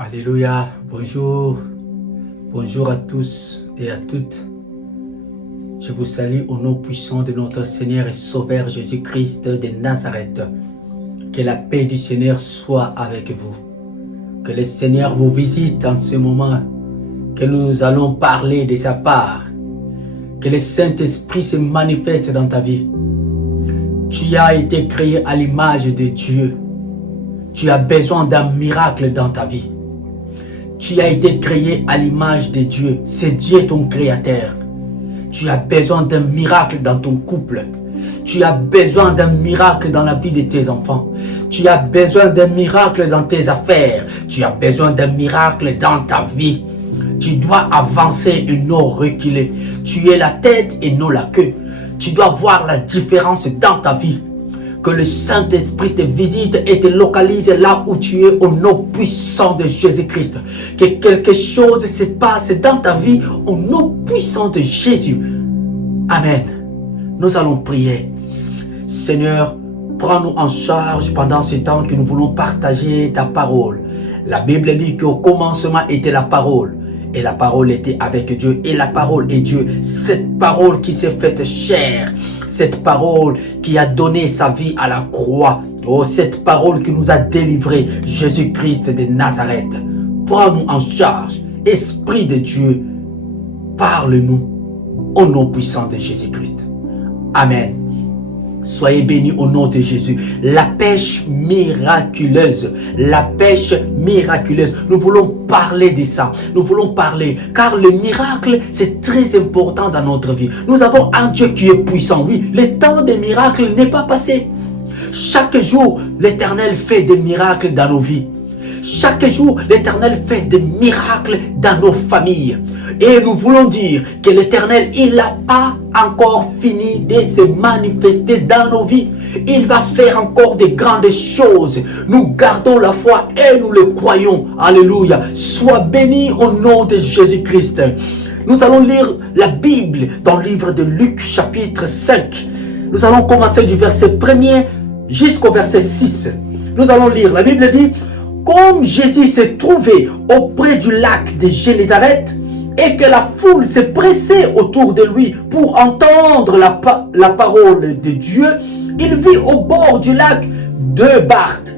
Alléluia, bonjour, bonjour à tous et à toutes. Je vous salue au nom puissant de notre Seigneur et Sauveur Jésus-Christ de Nazareth. Que la paix du Seigneur soit avec vous. Que le Seigneur vous visite en ce moment, que nous allons parler de sa part. Que le Saint-Esprit se manifeste dans ta vie. Tu as été créé à l'image de Dieu. Tu as besoin d'un miracle dans ta vie. Tu as été créé à l'image de Dieu. C'est Dieu ton créateur. Tu as besoin d'un miracle dans ton couple. Tu as besoin d'un miracle dans la vie de tes enfants. Tu as besoin d'un miracle dans tes affaires. Tu as besoin d'un miracle dans ta vie. Tu dois avancer et non reculer. Tu es la tête et non la queue. Tu dois voir la différence dans ta vie. Que le Saint-Esprit te visite et te localise là où tu es au nom puissant de Jésus-Christ. Que quelque chose se passe dans ta vie au nom puissant de Jésus. Amen. Nous allons prier. Seigneur, prends-nous en charge pendant ce temps que nous voulons partager ta parole. La Bible dit qu'au commencement était la parole. Et la parole était avec Dieu. Et la parole est Dieu. Cette parole qui s'est faite chair. Cette parole qui a donné sa vie à la croix. Oh, cette parole qui nous a délivrés. Jésus-Christ de Nazareth. Prends-nous en charge. Esprit de Dieu, parle-nous au nom puissant de Jésus-Christ. Amen. Soyez bénis au nom de Jésus. La pêche miraculeuse. La pêche miraculeuse. Nous voulons parler de ça. Nous voulons parler. Car le miracle, c'est très important dans notre vie. Nous avons un Dieu qui est puissant. Oui, le temps des miracles n'est pas passé. Chaque jour, l'Éternel fait des miracles dans nos vies. Chaque jour, l'Éternel fait des miracles dans nos familles. Et nous voulons dire que l'Éternel, il n'a pas encore fini de se manifester dans nos vies. Il va faire encore de grandes choses. Nous gardons la foi et nous le croyons. Alléluia. Sois béni au nom de Jésus-Christ. Nous allons lire la Bible dans le livre de Luc chapitre 5. Nous allons commencer du verset 1er jusqu'au verset 6. Nous allons lire. La Bible dit: comme Jésus se trouvait auprès du lac de Génézareth et que la foule se pressait autour de lui pour entendre la parole de Dieu, il vit au bord du lac 2 barques,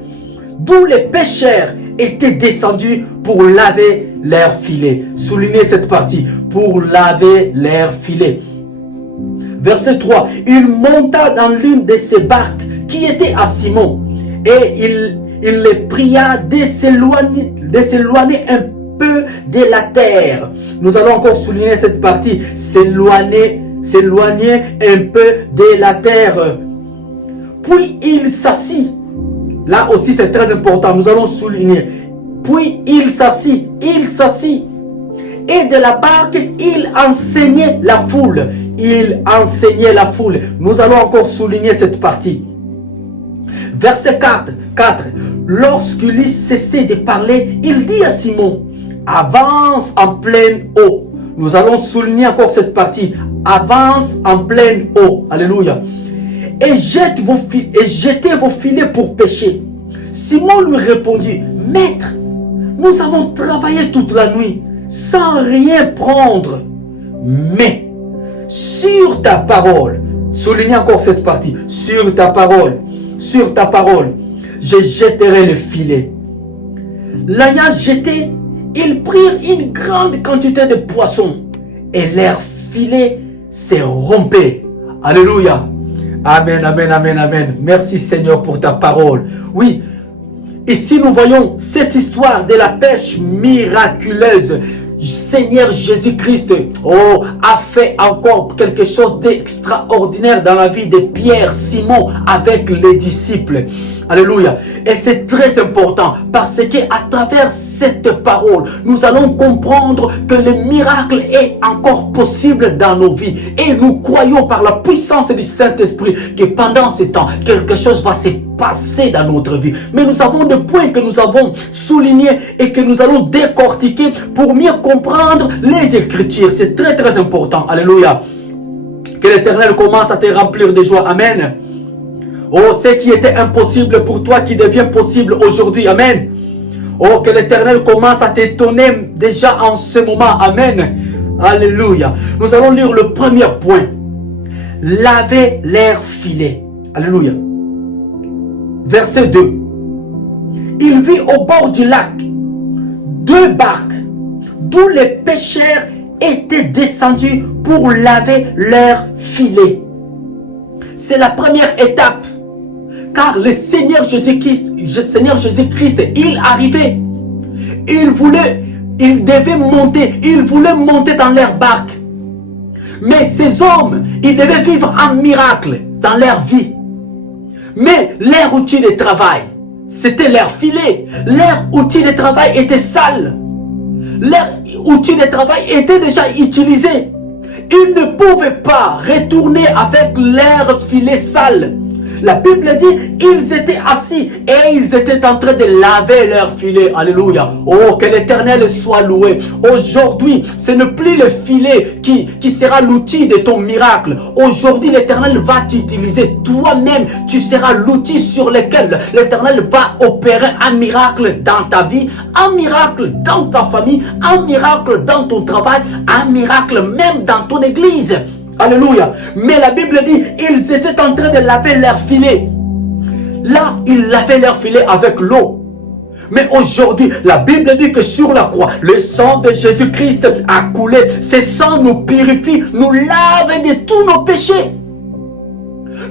d'où les pêcheurs étaient descendus pour laver leurs filets. Soulignez cette partie, pour laver leurs filets. Verset 3, il monta dans l'une de ces barques qui était à Simon et il les pria de s'éloigner un peu de la terre. Nous allons encore souligner cette partie. S'éloigner un peu de la terre. Puis il s'assit. Là aussi c'est très important. Nous allons souligner. Puis il s'assit. Et de la barque, il enseignait la foule. Nous allons encore souligner cette partie. Verset 4. Lorsqu'il eut cessé de parler, il dit à Simon: avance en pleine eau. Nous allons souligner encore cette partie. Avance en pleine eau. Alléluia. Et jetez vos filets pour pêcher. Simon lui répondit: Maître, nous avons travaillé toute la nuit sans rien prendre. Mais sur ta parole, soulignez encore cette partie. Sur ta parole, je jetterai le filet. L'ayant jeté, ils prirent une grande quantité de poissons et leur filet s'est rompu. Alléluia. Amen, amen, amen, amen. Merci Seigneur pour ta parole. Oui, ici nous voyons cette histoire de la pêche miraculeuse. Seigneur Jésus-Christ a fait encore quelque chose d'extraordinaire dans la vie de Pierre, Simon avec les disciples. Alléluia. Et c'est très important parce que à travers cette parole, nous allons comprendre que le miracle est encore possible dans nos vies. Et nous croyons par la puissance du Saint-Esprit que pendant ce temps, quelque chose va se passer dans notre vie. Mais nous avons des points que nous avons soulignés et que nous allons décortiquer pour mieux comprendre les Écritures. C'est très très important. Alléluia. Que l'Éternel commence à te remplir de joie. Amen. Oh, ce qui était impossible pour toi qui devient possible aujourd'hui. Amen. Oh, que l'Éternel commence à t'étonner déjà en ce moment. Amen. Alléluia. Nous allons lire le premier point. Laver leurs filets. Alléluia. Verset 2. Il vit au bord du lac 2 barques d'où les pêcheurs étaient descendus pour laver leurs filets. C'est la première étape. Car le Seigneur Jésus-Christ, il arrivait. Il devait monter dans leur barque. Mais ces hommes, ils devaient vivre un miracle dans leur vie. Mais leur outil de travail, c'était leur filet. Leur outil de travail était sale. Leur outil de travail était déjà utilisé. Ils ne pouvaient pas retourner avec leur filet sale. La Bible dit, ils étaient assis et ils étaient en train de laver leur filet. Alléluia. Oh, que l'Éternel soit loué. Aujourd'hui, ce n'est plus le filet qui sera l'outil de ton miracle. Aujourd'hui, l'Éternel va t'utiliser. Toi-même, tu seras l'outil sur lequel l'Éternel va opérer un miracle dans ta vie, un miracle dans ta famille, un miracle dans ton travail, un miracle même dans ton église. Alléluia. Mais la Bible dit, ils étaient en train de laver leur filet. Là, ils lavaient leur filet avec l'eau. Mais aujourd'hui, la Bible dit que sur la croix, le sang de Jésus-Christ a coulé. Ce sang nous purifie, nous lave de tous nos péchés.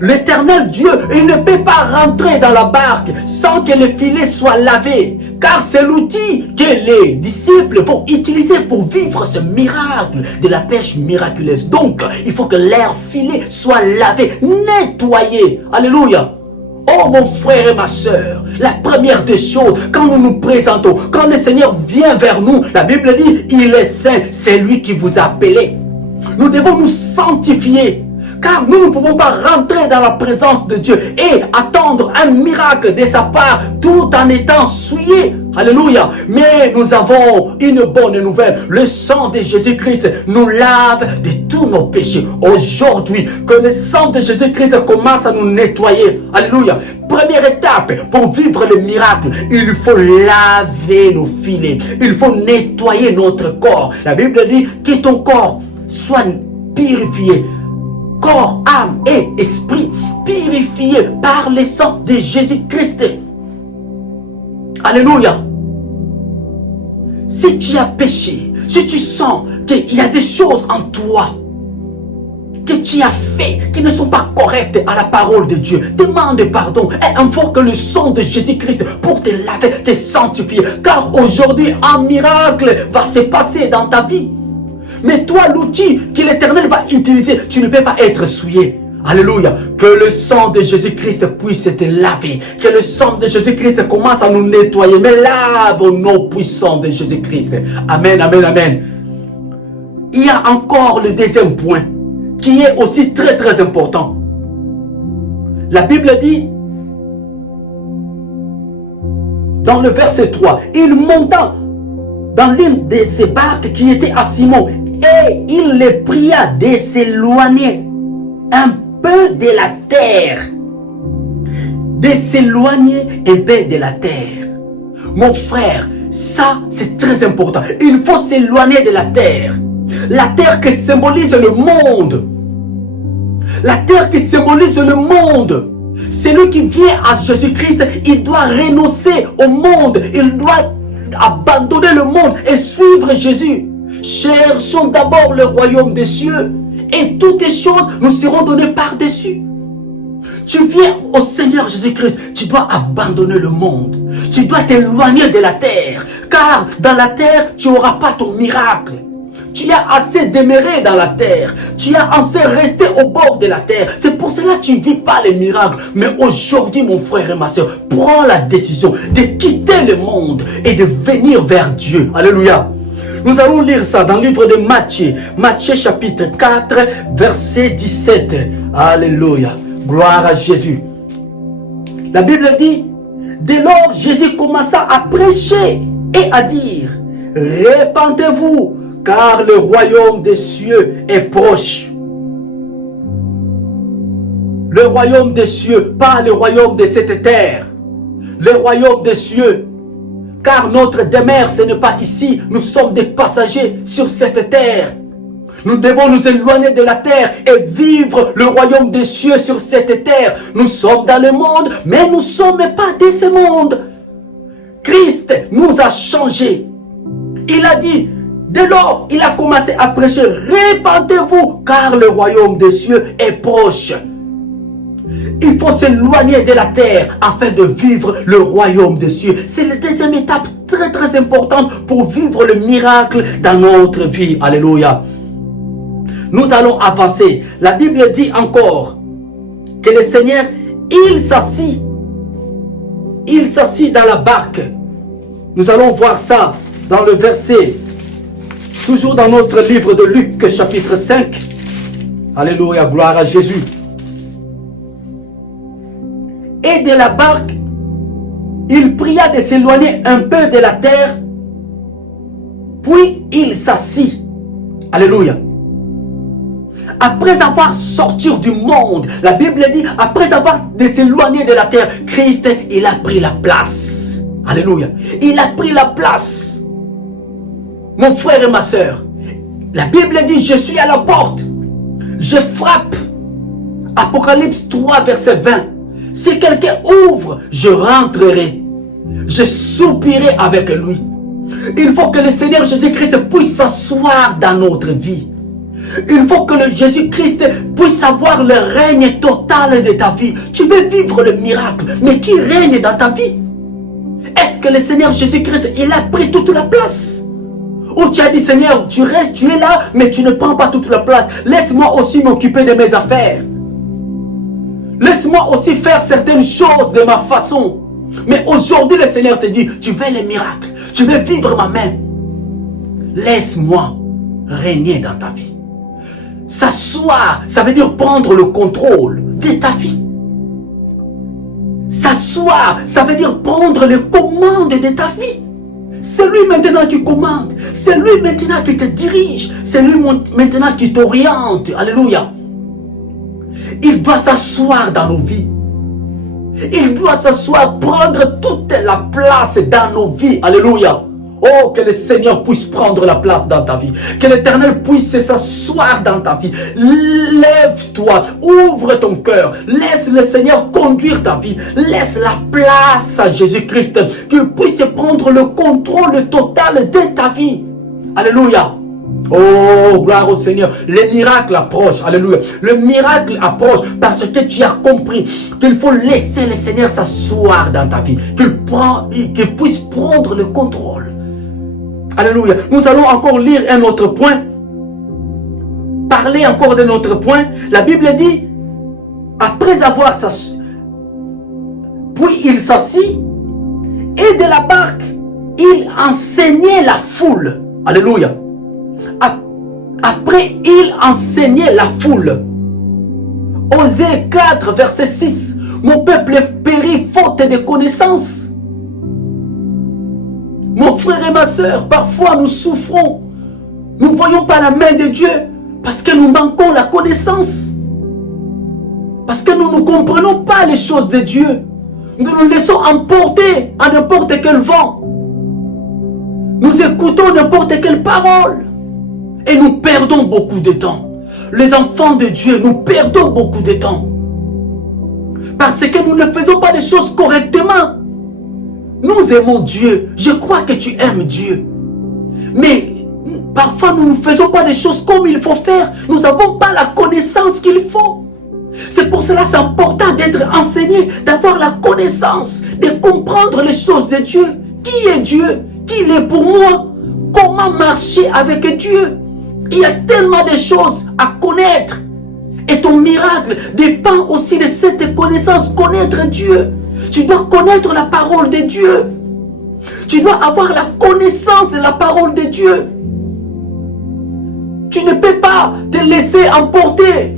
L'Éternel Dieu, il ne peut pas rentrer dans la barque sans que le filet soit lavé. Car c'est l'outil que les disciples vont utiliser pour vivre ce miracle de la pêche miraculeuse. Donc, il faut que leur filet soit lavé, nettoyé. Alléluia. Oh mon frère et ma soeur, la première des choses, quand nous nous présentons, quand le Seigneur vient vers nous, la Bible dit, il est saint, c'est lui qui vous a appelé. Nous devons nous sanctifier. Car nous ne pouvons pas rentrer dans la présence de Dieu et attendre un miracle de sa part tout en étant souillés. Alléluia. Mais nous avons une bonne nouvelle. Le sang de Jésus-Christ nous lave de tous nos péchés. Aujourd'hui, que le sang de Jésus-Christ commence à nous nettoyer. Alléluia. Première étape pour vivre le miracle, il faut laver nos filets. Il faut nettoyer notre corps. La Bible dit que ton corps soit purifié. Corps, âme et esprit purifiés par le sang de Jésus-Christ. Alléluia. Si tu as péché, si tu sens qu'il y a des choses en toi que tu as fait qui ne sont pas correctes à la parole de Dieu, demande pardon et invoque le sang de Jésus-Christ pour te laver, te sanctifier. Car aujourd'hui, un miracle va se passer dans ta vie. Mais toi, l'outil que l'Éternel va utiliser, tu ne peux pas être souillé. Alléluia. Que le sang de Jésus-Christ puisse te laver. Que le sang de Jésus-Christ commence à nous nettoyer. Mais lave au nom puissant de Jésus-Christ. Amen, amen, amen. Il y a encore le deuxième point qui est aussi très très important. La Bible dit dans le verset 3, il monta dans l'une de ces barques qui était à Simon et il les pria de s'éloigner un peu de la terre. De s'éloigner un peu de la terre. Mon frère, ça c'est très important. Il faut s'éloigner de la terre. La terre qui symbolise le monde. La terre qui symbolise le monde. Celui qui vient à Jésus-Christ, il doit renoncer au monde. Il doit abandonner le monde et suivre Jésus. Cherchons d'abord le royaume des cieux et toutes les choses nous seront données par-dessus. Tu viens au Seigneur Jésus-Christ, tu dois abandonner le monde. Tu dois t'éloigner de la terre, car dans la terre, tu n'auras pas ton miracle. Tu as assez demeuré dans la terre. Tu as assez resté au bord de la terre. C'est pour cela que tu ne vis pas les miracles. Mais aujourd'hui, mon frère et ma soeur, prends la décision de quitter le monde et de venir vers Dieu. Alléluia. Nous allons lire ça dans le livre de Matthieu. Matthieu chapitre 4, verset 17. Alléluia. Gloire à Jésus. La Bible dit, dès lors Jésus commença à prêcher et à dire, répentez-vous, car le royaume des cieux est proche. Le royaume des cieux, pas le royaume de cette terre. Le royaume des cieux. Car notre demeure, ce n'est pas ici. Nous sommes des passagers sur cette terre. Nous devons nous éloigner de la terre et vivre le royaume des cieux sur cette terre. Nous sommes dans le monde, mais nous ne sommes pas de ce monde. Christ nous a changés. Il a dit, dès lors, il a commencé à prêcher, répentez-vous, car le royaume des cieux est proche. Il faut s'éloigner de la terre afin de vivre le royaume des cieux. C'est la deuxième étape très très importante pour vivre le miracle dans notre vie. Alléluia. Nous allons avancer. La Bible dit encore que le Seigneur, il s'assit dans la barque. Nous allons voir ça dans le verset, toujours dans notre livre de Luc chapitre 5. Alléluia, gloire à Jésus. Et de la barque, il pria de s'éloigner un peu de la terre, puis il s'assit. Alléluia. Après avoir sorti du monde, la Bible dit, après avoir de s'éloigner de la terre, Christ, il a pris la place. Alléluia. Il a pris la place. Mon frère et ma soeur, la Bible dit, je suis à la porte. Je frappe. Apocalypse 3, verset 20. Si quelqu'un ouvre, je rentrerai. Je soupirai avec lui. Il faut que le Seigneur Jésus-Christ puisse s'asseoir dans notre vie. Il faut que le Jésus-Christ puisse avoir le règne total de ta vie. Tu veux vivre le miracle, mais qui règne dans ta vie? Est-ce que le Seigneur Jésus-Christ, il a pris toute la place? Ou tu as dit, Seigneur, tu restes, tu es là, mais tu ne prends pas toute la place. Laisse-moi aussi m'occuper de mes affaires. Laisse-moi aussi faire certaines choses de ma façon. Mais aujourd'hui, le Seigneur te dit, tu veux les miracles, tu veux vivre ma main. Laisse-moi régner dans ta vie. S'asseoir, ça veut dire prendre le contrôle de ta vie. S'asseoir, ça veut dire prendre les commandes de ta vie. C'est lui maintenant qui commande. C'est lui maintenant qui te dirige. C'est lui maintenant qui t'oriente. Alléluia. Il doit s'asseoir dans nos vies. Il doit s'asseoir, prendre toute la place dans nos vies. Alléluia. Oh, que le Seigneur puisse prendre la place dans ta vie. Que l'Éternel puisse s'asseoir dans ta vie. Lève-toi, ouvre ton cœur. Laisse le Seigneur conduire ta vie. Laisse la place à Jésus-Christ. Qu'il puisse prendre le contrôle total de ta vie. Alléluia. Oh, gloire au Seigneur. Le miracle approche. Alléluia. Le miracle approche parce que tu as compris qu'il faut laisser le Seigneur s'asseoir dans ta vie. Qu'il puisse prendre le contrôle. Alléluia. Nous allons encore lire un autre point. Parler encore d'un autre point. La Bible dit, après avoir s'assis, puis il s'assit, et de la barque, il enseignait la foule. Alléluia. Après, il enseignait la foule. Osée 4, verset 6. Mon peuple périt faute de connaissances. Mon frère et ma soeur, parfois nous souffrons. Nous ne voyons pas la main de Dieu parce que nous manquons la connaissance. Parce que nous ne comprenons pas les choses de Dieu. Nous nous laissons emporter à n'importe quel vent. Nous écoutons n'importe quelle parole. Et nous perdons beaucoup de temps. Les enfants de Dieu, nous perdons beaucoup de temps. Parce que nous ne faisons pas les choses correctement. Nous aimons Dieu. Je crois que tu aimes Dieu. Mais parfois nous ne faisons pas les choses comme il faut faire. Nous n'avons pas la connaissance qu'il faut. C'est pour cela que c'est important d'être enseigné, d'avoir la connaissance, de comprendre les choses de Dieu. Qui est Dieu? Qui il est pour moi? Comment marcher avec Dieu? Il y a tellement de choses à connaître. Et ton miracle dépend aussi de cette connaissance, connaître Dieu. Tu dois connaître la parole de Dieu. Tu dois avoir la connaissance de la parole de Dieu. Tu ne peux pas te laisser emporter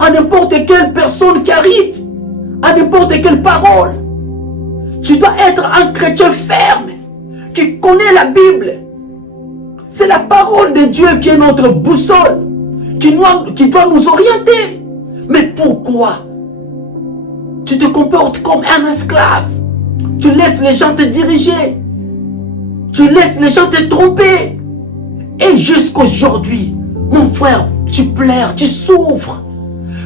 à n'importe quelle personne qui arrive, à n'importe quelle parole. Tu dois être un chrétien ferme, qui connaît la Bible. C'est la parole de Dieu qui est notre boussole, qui doit nous orienter. Mais pourquoi tu te comportes comme un esclave? Tu laisses les gens te diriger. Tu laisses les gens te tromper. Et jusqu'aujourd'hui, mon frère, tu pleures, tu souffres.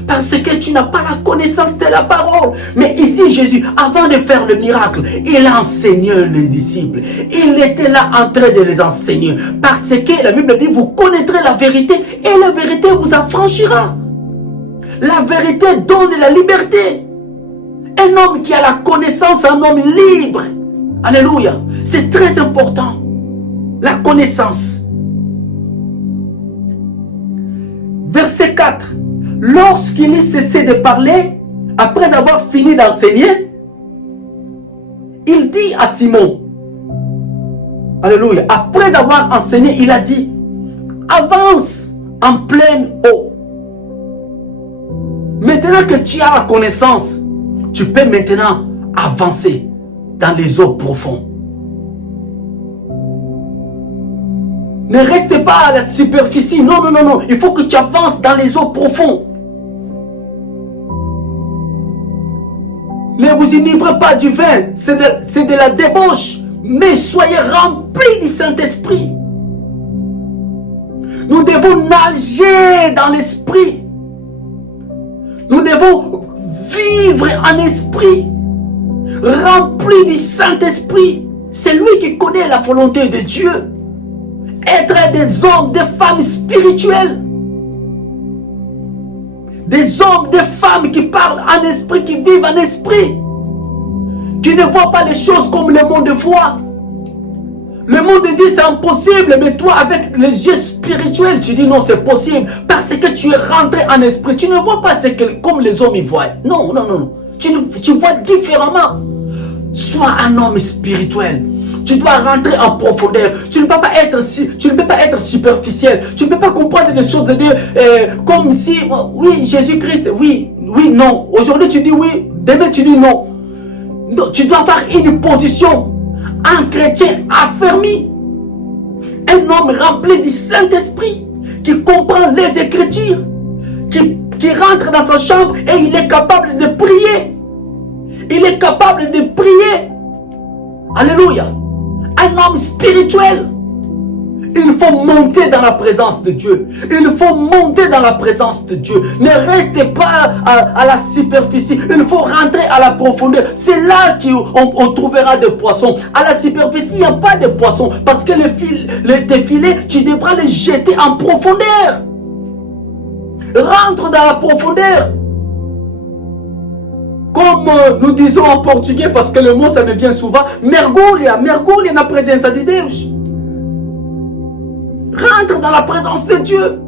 Parce que tu n'as pas la connaissance de la parole. Mais ici, Jésus, avant de faire le miracle, il a enseigné les disciples. Il était là en train de les enseigner. Parce que la Bible dit, vous connaîtrez la vérité et la vérité vous affranchira. La vérité donne la liberté. Un homme qui a la connaissance, un homme libre. Alléluia. C'est très important. La connaissance. Verset 4. Lorsqu'il eut cessé de parler, après avoir fini d'enseigner, il dit à Simon, alléluia, après avoir enseigné, il a dit, avance en pleine eau. Maintenant que tu as la connaissance, tu peux maintenant avancer dans les eaux profondes. Ne reste pas à la superficie. Non, non, non, non. Il faut que tu avances dans les eaux profondes. Ne vous enivrez pas du vin. C'est de la débauche. Mais soyez remplis du Saint-Esprit. Nous devons nager dans l'esprit. Nous devons vivre en esprit. Remplis du Saint-Esprit. C'est lui qui connaît la volonté de Dieu. Être des hommes, des femmes spirituelles. Des hommes, des femmes qui parlent en esprit, qui vivent en esprit. Qui ne voient pas les choses comme le monde voit. Le monde dit c'est impossible, mais toi avec les yeux spirituels, tu dis non c'est possible. Parce que tu es rentré en esprit. Tu ne vois pas ce que, comme les hommes y voient. Non, non, non. Tu vois différemment. Sois un homme spirituel. Tu dois rentrer en profondeur. Tu ne peux pas être superficiel. Tu ne peux pas comprendre les choses de Dieu comme si, oui, Jésus-Christ, oui, oui, non. Aujourd'hui tu dis oui, demain tu dis non. Non, tu dois avoir une position. Un chrétien affermi. Un homme rempli du Saint-Esprit. Qui comprend les Écritures. Qui rentre dans sa chambre et il est capable de prier. Il est capable de prier. Alléluia. Un homme spirituel. Il faut monter dans la présence de Dieu. Il faut monter dans la présence de Dieu. Ne restez pas à la superficie. Il faut rentrer à la profondeur. C'est là qu'on trouvera des poissons. À la superficie, il n'y a pas de poissons. Parce que tes filets, tu devras les jeter en profondeur. Rentre dans la profondeur. Comme nous disons en portugais, parce que le mot ça me vient souvent, mergulha na presença de Deus. Rentre dans la présence de Dieu.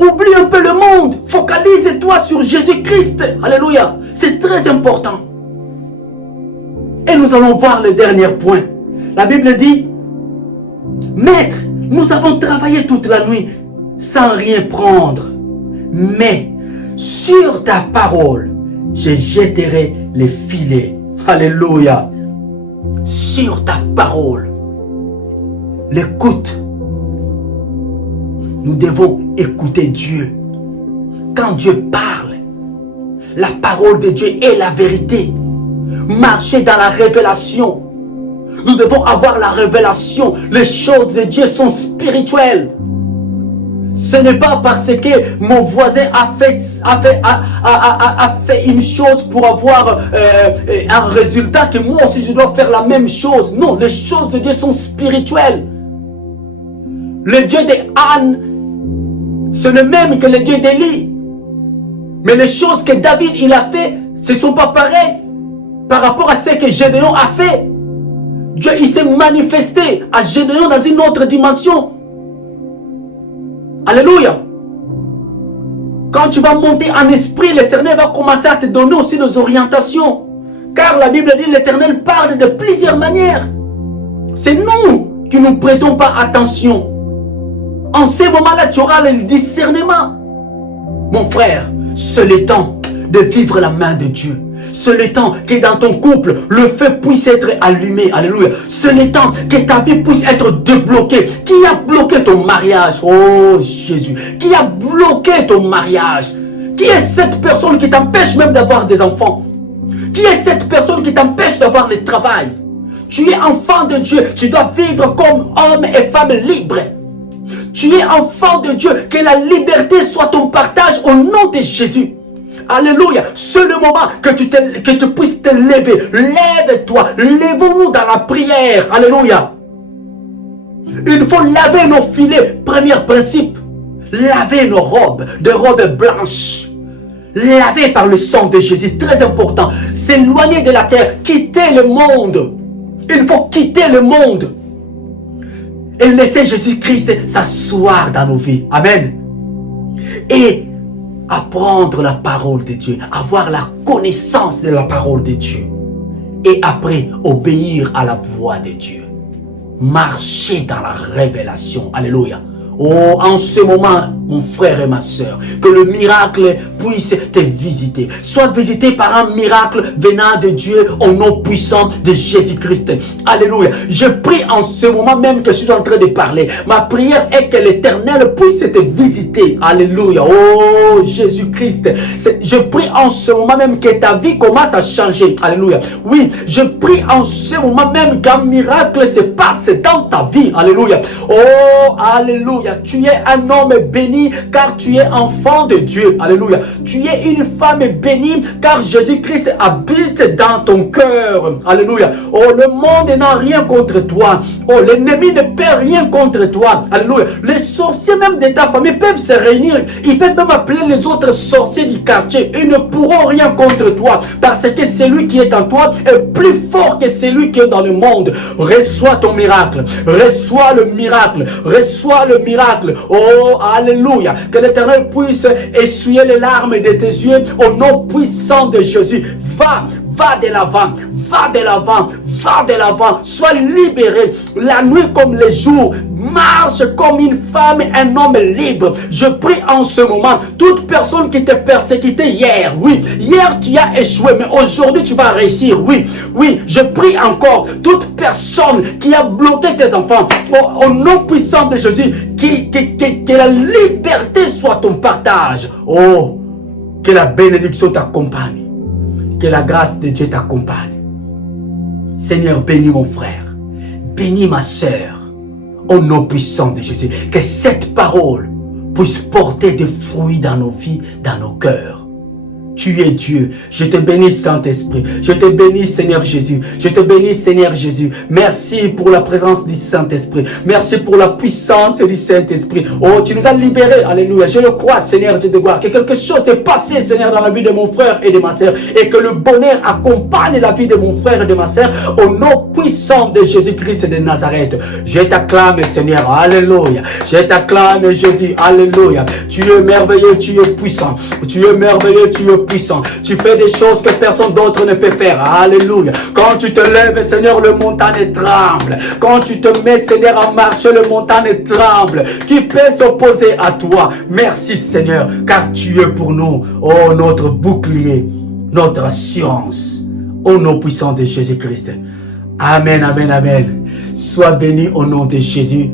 Oublie un peu le monde. Focalise-toi sur Jésus-Christ. Alléluia. C'est très important. Et nous allons voir le dernier point. La Bible dit, Maître, nous avons travaillé toute la nuit sans rien prendre. Mais sur ta parole, je jetterai les filets. Alléluia. Sur ta parole. L'écoute. Nous devons écouter Dieu. Quand Dieu parle, la parole de Dieu est la vérité. Marcher dans la révélation. Nous devons avoir la révélation. Les choses de Dieu sont spirituelles. Ce n'est pas parce que mon voisin a fait une chose pour avoir un résultat que moi aussi je dois faire la même chose. Non, les choses de Dieu sont spirituelles. Le Dieu d'Anne, ce n'est même que le Dieu d'Élie. Mais les choses que David il a fait, ce ne sont pas pareilles par rapport à ce que Gédéon a fait. Dieu il s'est manifesté à Gédéon dans une autre dimension. Alléluia. Quand tu vas monter en esprit, l'Éternel va commencer à te donner aussi des orientations. Car la Bible dit l'Éternel parle de plusieurs manières. C'est nous qui ne prêtons pas attention. En ces moments-là, tu auras le discernement. Mon frère, c'est le temps de vivre la main de Dieu. C'est le temps que dans ton couple, le feu puisse être allumé. Alléluia. C'est le temps que ta vie puisse être débloquée. Qui a bloqué ton mariage? Oh Jésus. Qui a bloqué ton mariage? Qui est cette personne qui t'empêche même d'avoir des enfants? Qui est cette personne qui t'empêche d'avoir le travail? Tu es enfant de Dieu. Tu dois vivre comme homme et femme libres. Tu es enfant de Dieu. Que la liberté soit ton partage au nom de Jésus. Alléluia. C'est le moment que tu puisses te lever. Lève-toi. Lève-nous dans la prière. Alléluia. Il faut laver nos filets. Premier principe. Laver nos robes. Des robes blanches. Laver par le sang de Jésus. Très important. S'éloigner de la terre. Quitter le monde. Il faut quitter le monde. Et laisser Jésus-Christ s'asseoir dans nos vies. Amen. Et apprendre la parole de Dieu, avoir la connaissance de la parole de Dieu. Et après, obéir à la voix de Dieu. Marcher dans la révélation. Alléluia. Oh, en ce moment, mon frère et ma soeur, que le miracle puisse te visiter. Sois visité par un miracle venant de Dieu au nom puissant de Jésus-Christ. Alléluia. Je prie en ce moment même que je suis en train de parler. Ma prière est que l'Éternel puisse te visiter. Alléluia. Oh, Jésus-Christ. Je prie en ce moment même que ta vie commence à changer. Alléluia. Oui, je prie en ce moment même qu'un miracle se passe dans ta vie. Alléluia. Oh, alléluia. Tu es un homme béni car tu es enfant de Dieu. Alléluia. Tu es une femme bénie car Jésus-Christ habite dans ton cœur. Alléluia. Oh, le monde n'a rien contre toi. Oh, l'ennemi ne peut rien contre toi. Alléluia. Les sorciers même de ta famille peuvent se réunir. Ils peuvent même appeler les autres sorciers du quartier. Ils ne pourront rien contre toi parce que celui qui est en toi est plus fort que celui qui est dans le monde. Reçois ton miracle. Reçois le miracle. Reçois le miracle. Oh, alléluia. Que l'Éternel puisse essuyer les larmes de tes yeux au nom puissant de Jésus. Va de l'avant, va de l'avant, va de l'avant. Sois libéré la nuit comme le jour. Marche comme une femme, un homme libre. Je prie en ce moment, toute personne qui t'a persécuté hier, oui, hier tu as échoué, mais aujourd'hui tu vas réussir, oui, oui, je prie encore, toute personne qui a bloqué tes enfants, au nom puissant de Jésus, que la liberté soit ton partage. Oh, que la bénédiction t'accompagne, que la grâce de Dieu t'accompagne. Seigneur, bénis mon frère, bénis ma sœur. Au nom puissant de Jésus, que cette parole puisse porter des fruits dans nos vies, dans nos cœurs. Tu es Dieu. Je te bénis, Saint-Esprit. Je te bénis, Seigneur Jésus. Je te bénis, Seigneur Jésus. Merci pour la présence du Saint-Esprit. Merci pour la puissance du Saint-Esprit. Oh, tu nous as libérés. Alléluia. Je le crois, Seigneur Dieu de gloire. Que quelque chose s'est passé, Seigneur, dans la vie de mon frère et de ma sœur. Et que le bonheur accompagne la vie de mon frère et de ma sœur. Au nom puissant de Jésus-Christ de Nazareth. Je t'acclame, Seigneur. Alléluia. Je t'acclame, Jésus. Alléluia. Tu es merveilleux, tu es puissant. Tu es merveilleux, tu es puissant. Tu fais des choses que personne d'autre ne peut faire. Alléluia. Quand tu te lèves, Seigneur, le montagne tremble. Quand tu te mets, Seigneur, en marche, le montagne tremble. Qui peut s'opposer à toi? Merci, Seigneur, car tu es pour nous, oh, notre bouclier, notre assurance. Au nom puissant de Jésus-Christ. Amen, amen, amen. Sois béni au nom de Jésus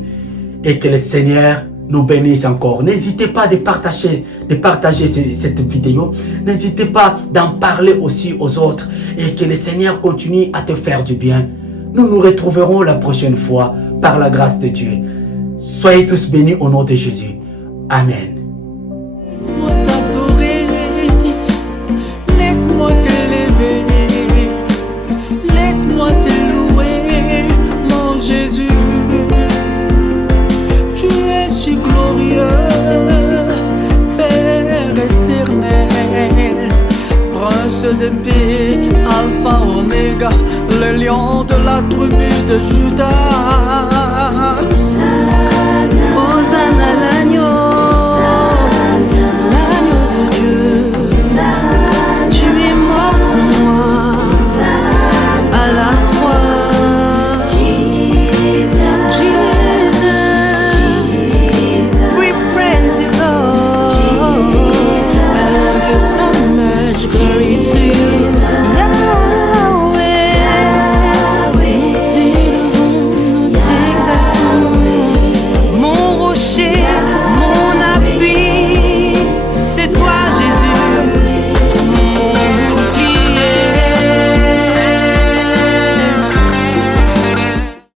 et que le Seigneur nous bénisse encore. N'hésitez pas de partager cette vidéo. N'hésitez pas d'en parler aussi aux autres et que le Seigneur continue à te faire du bien. Nous nous retrouverons la prochaine fois par la grâce de Dieu. Soyez tous bénis au nom de Jésus. Amen. Laisse-moi t'adorer, laisse-moi t'élever, laisse-moi te louer, mon Jésus. Tu es si glorieux, Père éternel, Prince de paix, Alpha, Oméga, le lion de la tribu de Juda.